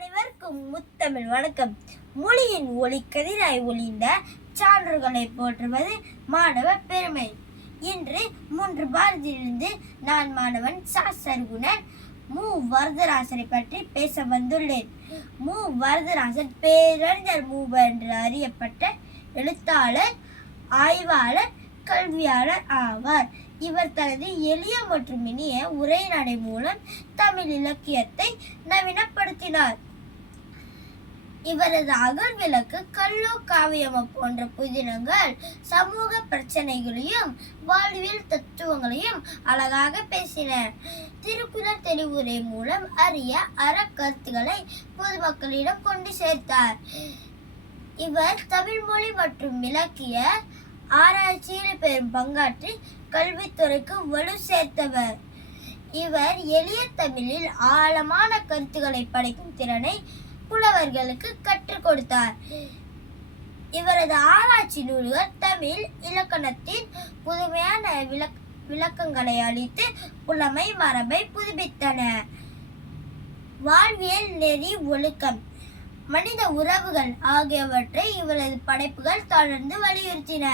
அனைவருக்கும் முத்தமிழ் வணக்கம். மொழியின் ஒளி கதிராய் ஒளிந்த சான்றுகளை போற்றுவது மாணவ பெருமை. இன்று 3 பாரதியிலிருந்து நான் மாணவன் சர்குணன் மு வரதராசனை பற்றி பேச வந்துள்ளேன். மு வரதராசன் பேரறிஞர் மூவர் என்று அறியப்பட்ட எழுத்தாளர், ஆய்வாளர், கல்வியாளர் ஆவார். இவர் தனது எளிய மற்றும் இனிய உரைநடை மூலம் தமிழ் இலக்கியத்தை நவீனப்படுத்தினார். இவரது அகல் விளக்கு, கல்லோ காவியம போன்ற புதினங்கள் சமூக பிரச்சனைகளையும் வாழ்வியல் தத்துவங்களையும் அழகாக பேசின. திருக்குறள் தெளிவுரை மூலம் அரிய அறக்கருத்துக்களை பொதுமக்களிடம் கொண்டு சேர்த்தார். இவர் தமிழ் மொழி மற்றும் இலக்கிய ஆராய்ச்சியில் பெரும் பங்காற்றி கல்வித்துறைக்கு வலு சேர்த்தவர். இவர் எளிய தமிழில் ஆழமான கருத்துக்களை படைக்கும் திறனை புலவர்களுக்கு கற்றுக் கொடுத்தார். இவரது ஆராய்ச்சி நூல்கள் தமிழ் இலக்கணத்தின் புதுமையான விளக்கங்களை அளித்து புலமை மரபை புதுப்பித்தன. வாழ்வியல் நெறி, ஒழுக்கம், மனித உறவுகள் ஆகியவற்றை இவரது படைப்புகள் தொடர்ந்து வலியுறுத்தின.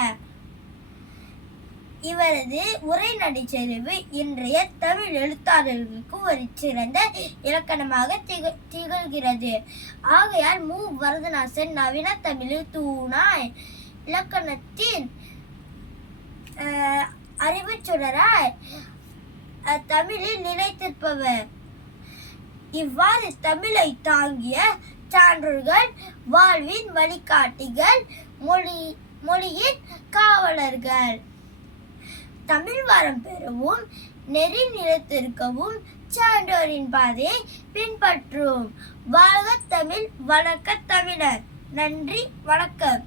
இவரது உரைநடை செறிவு இன்றைய தமிழ் எழுத்தாளர்களுக்கு ஒரு சிறந்த இலக்கணமாக திகழ்கிறது. ஆகையால் மு வரதராசன் நவீன தமிழில் தூணாய், இலக்கணத்தின் அறிவு சுடராய் தமிழில் நிலைத்திருப்பவர். இவ்வாறு தமிழை தாங்கிய சான்றோர்கள் வாழ்வின் வழிகாட்டிகள், மொழியின் காவலர்கள். தமிழ் வரம் பெறவும் நெறி நிலைத்திருக்கவும் சான்றோரின் பாதையை பின்பற்றும். வாழ்க தமிழ், வணக்க தமிழர். நன்றி, வணக்கம்.